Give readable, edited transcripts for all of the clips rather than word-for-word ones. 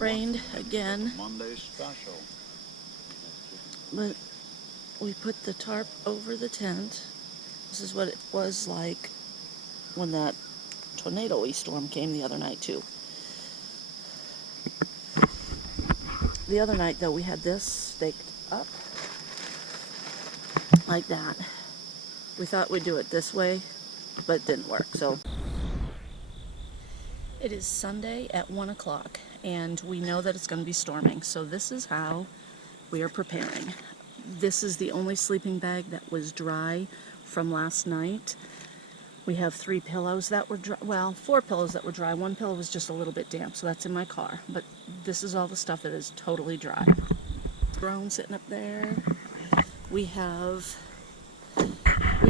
rained again. Monday special. But we put the tarp over the tent. This is what it was like when that tornado-y storm came the other night too. The other night though, we had this staked up like that. We thought we'd do it this way, but it didn't work. So it is Sunday at 1 o'clock and we know that it's going to be storming. So this is how we are preparing. This is the only sleeping bag that was dry from last night. We have 3 pillows that were dry, well, 4 pillows that were dry. 1 pillow was just a little bit damp, so that's in my car. But this is all the stuff that is totally dry. Drone sitting up there. We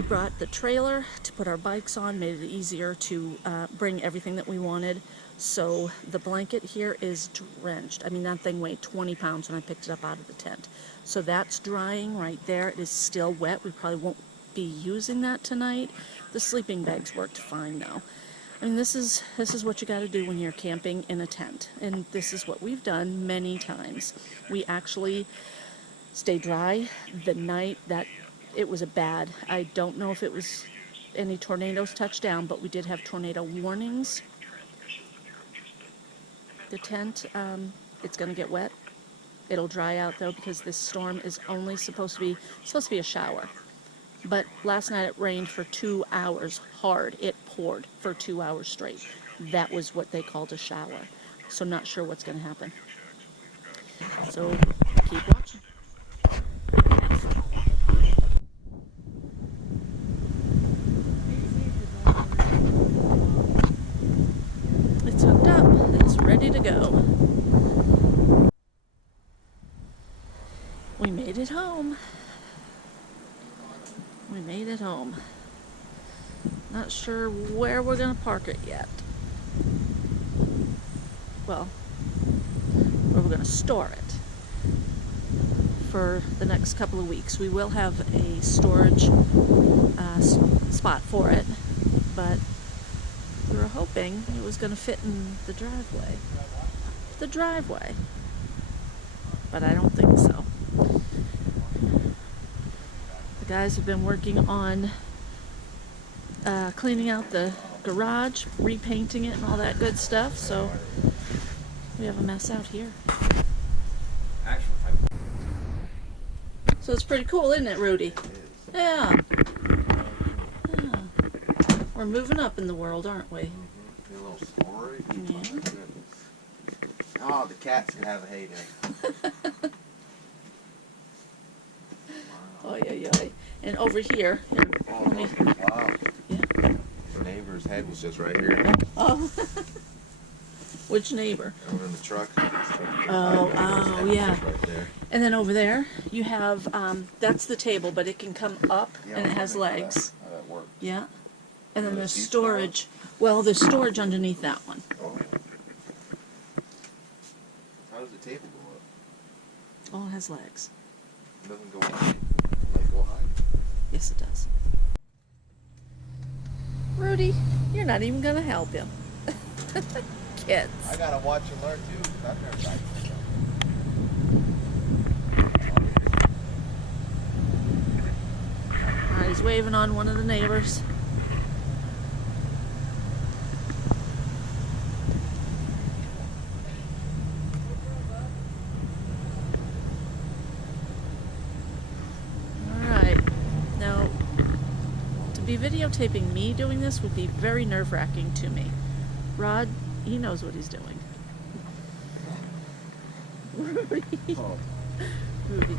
brought the trailer to put our bikes on, made it easier to bring everything that we wanted. So the blanket here is drenched. I mean, that thing weighed 20 pounds when I picked it up out of the tent. So that's drying right there. It is still wet. We probably won't be using that tonight. The sleeping bags worked fine though. I mean, this is what you got to do when you're camping in a tent, and this is what we've done many times. We actually stay dry the night that it was a bad. I don't know if it was any tornadoes touched down, but we did have tornado warnings. The tent, it's going to get wet. It'll dry out though because this storm is only supposed to be a shower. But last night it rained for 2 hours hard. It poured for 2 hours straight. That was what they called a shower. So not sure what's going to happen. So keep watching. It's hooked up. It's ready to go. We made it home. We made it home. Not sure where we're going to park it yet. Well, where we're going to store it for the next couple of weeks. We will have a storage spot for it, but we were hoping it was going to fit in the driveway. But I don't think so. Guys have been working on cleaning out the garage, repainting it and all that good stuff, so we have a mess out here. So it's pretty cool, isn't it, Rudy? Yeah. We're moving up in the world, aren't we? A little storage. Yeah. Oh, the cats can have a heyday. Oh, yeah. And over here. Oh, wow. Yeah. The neighbor's head was just right here. Oh. Which neighbor? Over in the truck. Oh, yeah. Right there. And then over there, you have, that's the table, but it can come up and it has legs. How that works. Yeah. And then there's storage. Well, there's storage underneath that one. Oh. How does the table go up? Oh, it has legs. It doesn't go high. Like go high? Yes, it does. Rudy, you're not even going to help him. Kids. I gotta watch and learn too. I've never tried this. He's waving on one of the neighbors. Videotaping me doing this would be very nerve-wracking to me. Rod, he knows what he's doing. Rudy. Oh. Rudy. You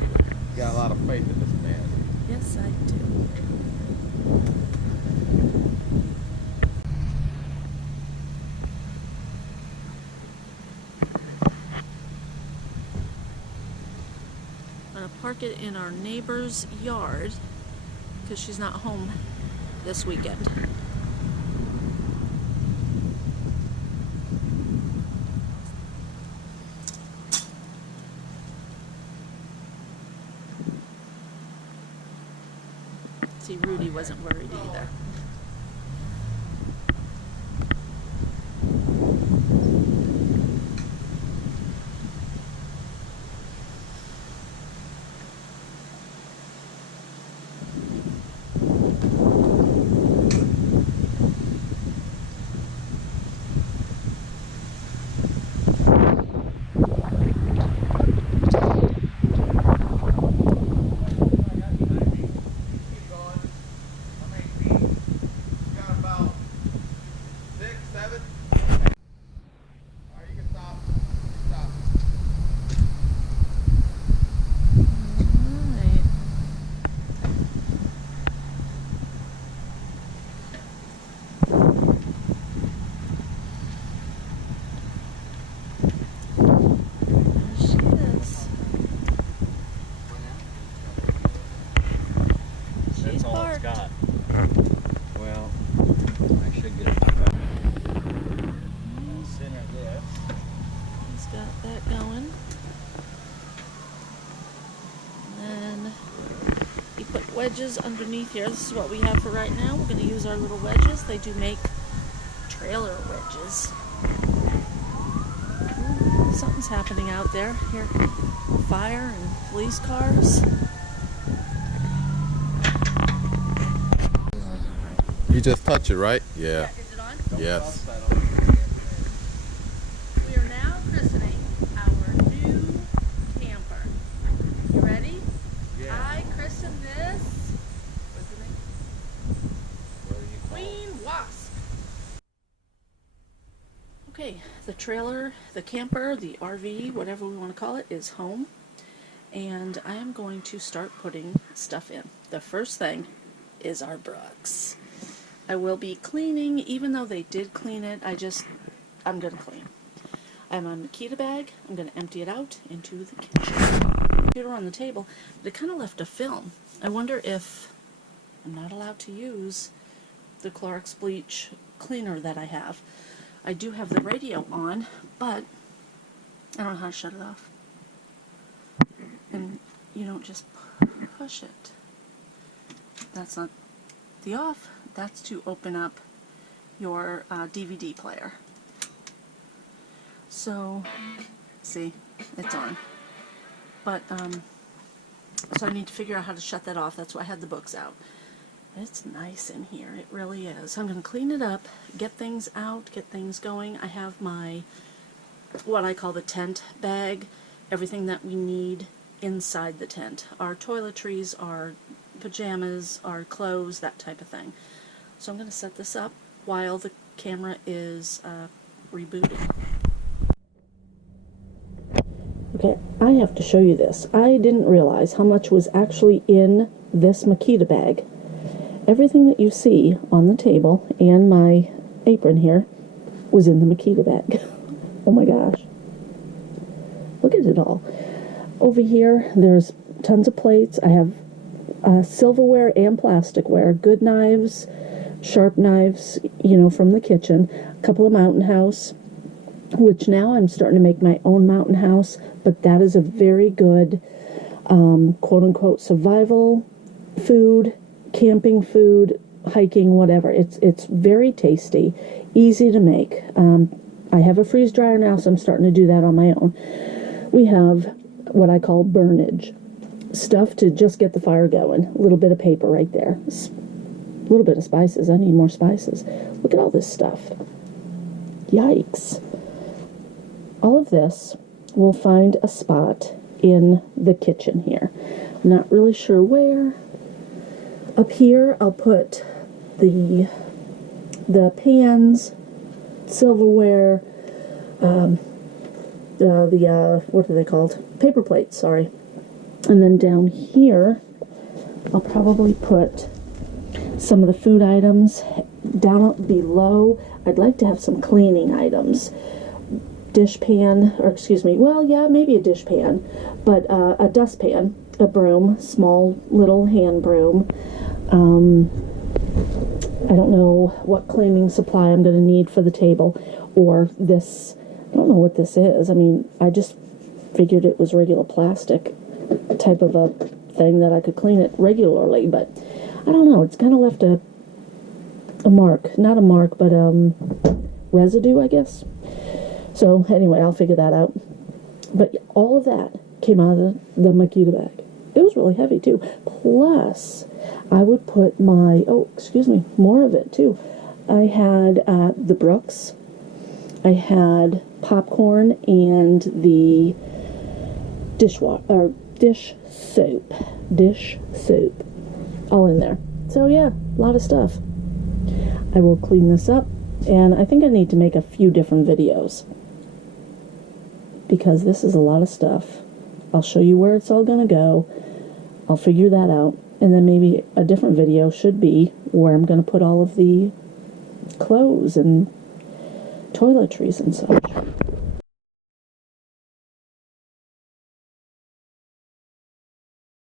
got a lot of faith in this man. Yes, I do. I'm going to park it in our neighbor's yard because she's not home this weekend. See, Rudy wasn't worried either. wedges underneath here. This is what we have for right now. We're going to use our little wedges. They do make trailer wedges. Ooh, something's happening out there. Here, fire and police cars. You just touch it, right? Yeah. Is it on? Yes. We are now christening our new camper. You ready? Yeah. I christen this. What's the name? What do you call it? Queen Wasp. Okay, the trailer, the camper, the RV, whatever we want to call it, is home. And I am going to start putting stuff in. The first thing is our Brooks. I will be cleaning, even though they did clean it, I'm going to clean. I have my Makita bag. I'm going to empty it out into the kitchen. Computer on the table, but it kind of left a film. I wonder if I'm not allowed to use the Clorox bleach cleaner that I have. I do have the radio on, but I don't know how to shut it off. And you don't just push it. That's not the off. That's to open up your DVD player. So, see, it's on. But, so I need to figure out how to shut that off. That's why I had the books out. It's nice in here. It really is. I'm going to clean it up, get things out, get things going. I have my, what I call the tent bag, everything that we need inside the tent. Our toiletries, our pajamas, our clothes, that type of thing. So I'm going to set this up while the camera is rebooting. Okay, I have to show you this. I didn't realize how much was actually in this Makita bag. Everything that you see on the table and my apron here was in the Makita bag. Oh my gosh. Look at it all. Over here, there's tons of plates. I have silverware and plasticware, good knives, sharp knives, you know, from the kitchen, a couple of Mountain House, which now I'm starting to make my own Mountain House, but that is a very good, quote-unquote, survival food, camping food, hiking, whatever. It's very tasty, easy to make. I have a freeze dryer now, so I'm starting to do that on my own. We have what I call burnage, stuff to just get the fire going. A little bit of paper right there. A little bit of spices. I need more spices. Look at all this stuff. Yikes. All of this will find a spot in the kitchen here. I'm not really sure where. Up here, I'll put the pans, silverware, what are they called? Paper plates, sorry. And then down here, I'll probably put some of the food items. Down below, I'd like to have some cleaning items. Dishpan, or excuse me, well, yeah, maybe a dishpan, but a dustpan, a broom, small little hand broom. I don't know what cleaning supply I'm going to need for the table, or this, I don't know what this is. I mean, I just figured it was regular plastic type of a thing that I could clean it regularly, but I don't know, it's kind of left a mark, not a mark, but residue, I guess. So anyway, I'll figure that out. But all of that came out of the Makita bag. It was really heavy too. Plus, I would put my, oh, excuse me, more of it too. I had the Brooks. I had popcorn and the dish soap. Dish soap. All in there. So yeah, a lot of stuff. I will clean this up, and I think I need to make a few different videos, because this is a lot of stuff. I'll show you where it's all going to go. I'll figure that out. And then maybe a different video should be where I'm going to put all of the clothes and toiletries and such.